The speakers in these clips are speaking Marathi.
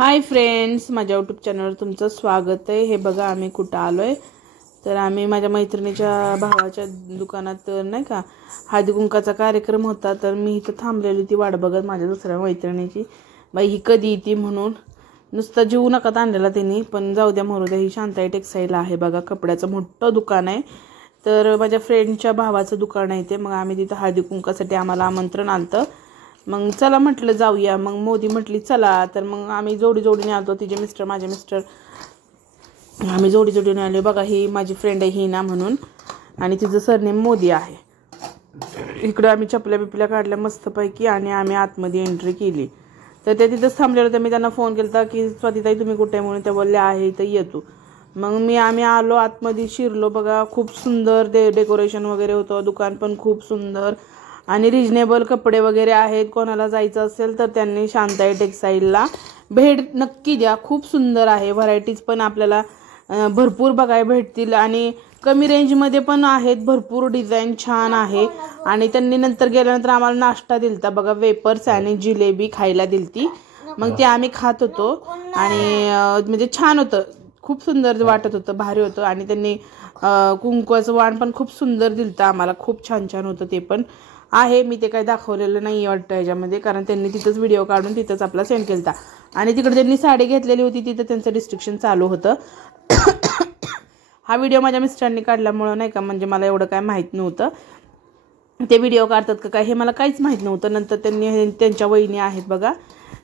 हाय फ्रेंड्स, माझ्या यूट्यूब चॅनलवर तुमचं स्वागत आहे। हे बघा आम्ही कुठं आलोय तर आम्ही माझ्या मैत्रिणीच्या भावाच्या दुकानात नाही का हळदी कुंकाचा कार्यक्रम होता। तर मी इथं थांबलेली ती वाट बघत माझ्या दुसऱ्या मैत्रिणीची, बाई ही कधी येते म्हणून। नुसतं जीव नका आणलेला त्यांनी, पण जाऊ द्या मरू द्या। ही शांताई टेक्सटाईल आहे बघा, कपड्याचं मोठं दुकान आहे। तर माझ्या फ्रेंडच्या भावाचं दुकान आहे ते। मग आम्ही तिथं हळदी कुंकासाठी आम्हाला आमंत्रण आलतं। मग चला म्हटलं जाऊया। मग मोदी म्हटली चला, तर मग आम्ही जोडी जोडीने आलो। तिचे मिस्टर माझे मिस्टर आम्ही जोडी जोडीने आलो। बघा ही माझी फ्रेंड आहे हिना म्हणून, आणि तिचं सरनेम मोदी आहे। इकडं आम्ही चपल्या बिपल्या काढल्या मस्तपैकी आणि आम्ही आतमध्ये एंट्री केली। तर ते तिथंच थांबलेलं होतं। मी त्यांना फोन केला की स्वातीताई तुम्ही कुठे आहे म्हणून, त्या बोलल्या आहे इथं येतो। मग आम्ही आलो आतमध्ये शिरलो। बघा खूप सुंदर डेकोरेशन वगैरे होतं, दुकान पण खूप सुंदर आणि रिजनेबल कपडे वगैरे आहेत। कोणाला जायचं असेल तर त्यांनी शांताई टेक्सटाईलला भेट नक्की द्या, खूप सुंदर आहे। व्हरायटीज पण आपल्याला भरपूर बघायला भेटतील आणि कमी रेंजमध्ये पण आहेत, भरपूर डिझाईन छान आहे। आणि त्यांनी नंतर गेल्यानंतर आम्हाला नाश्ता दिलता बघा, वेपर्स आणि जिलेबी खायला दिलती। मग ते आम्ही खात होतो आणि म्हणजे छान होतं, खूप सुंदर वाटत होतं, भारी होतं। आणि त्यांनी कुंकवाचं वाण पण खूप सुंदर दिलतं आम्हाला, खूप छान छान होतं ते पण आहे। मी ते काही दाखवलेलं नाही वाटतं ह्याच्यामध्ये, कारण त्यांनी तिथंच व्हिडिओ काढून तिथंच आपला सेंड केलता। आणि तिकडे त्यांनी साडी घेतलेली होती, तिथं त्यांचं डिस्ट्रिक्शन चालू होतं। हा व्हिडिओ माझ्या मिस्टरांनी काढल्यामुळं नाही का, म्हणजे मला एवढं काय माहीत नव्हतं ते व्हिडिओ काढतात का काय, हे मला काहीच माहीत नव्हतं। नंतर त्यांनी त्यांच्या वहिनी आहेत बघा,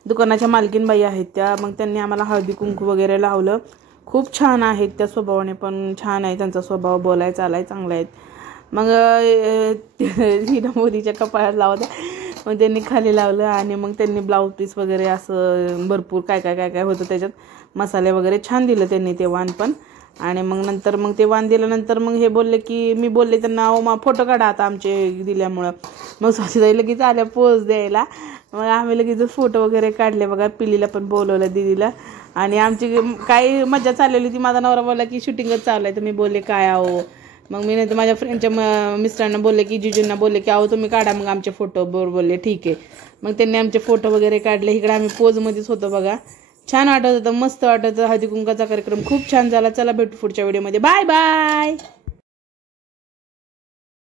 दुकानाच्या मालकीनबाई आहेत त्या, मग त्यांनी आम्हाला हळदी कुंकू वगैरे लावलं। खूप छान आहेत त्या, स्वभावाने पण छान आहे त्यांचा स्वभाव, बोलाय चालाय चांगला आहेत। मग हिना मोदीच्या कपाळात लावलं, मग त्यांनी खाली लावलं आणि मग त्यांनी ब्लाऊज पीस वगैरे असं भरपूर काय काय काय काय होतं त्याच्यात, मसाले वगैरे छान दिलं त्यांनी ते वाण पण। आणि मग नंतर मग ते वाण दिल्यानंतर मग हे बोलले की, मी बोलले त्यांना फोटो काढा आता आमचे दिल्यामुळं। मग स्वातीताई लगेच आल्या पोज द्यायला। मग आम्ही लगेच फोटो वगैरे काढले बघा, पिलीला पण बोलवलं दीदीला। आणि आमची काही मजा चाललेली होती। माझा नवरा बोलला की शूटिंगच चालू आहे, तर मी बोलले काय आहो। मग मी नंतर माझ्या फ्रेंडच्या मिस्टरांना बोलले की जिजूंना बोलले की अहो तुम्ही काढा मग आमचे फोटो, बरोबर बोलले ठीक आहे। मग त्यांनी आमचे फोटो वगैरे काढले। इकडे आम्ही पोजमध्येच होतो बघा, छान वाटत होतं, मस्त वाटत होतं। हळदी कुंकाचा कार्यक्रम खूप छान झाला। चला भेटू पुढच्या व्हिडिओमध्ये, बाय बाय।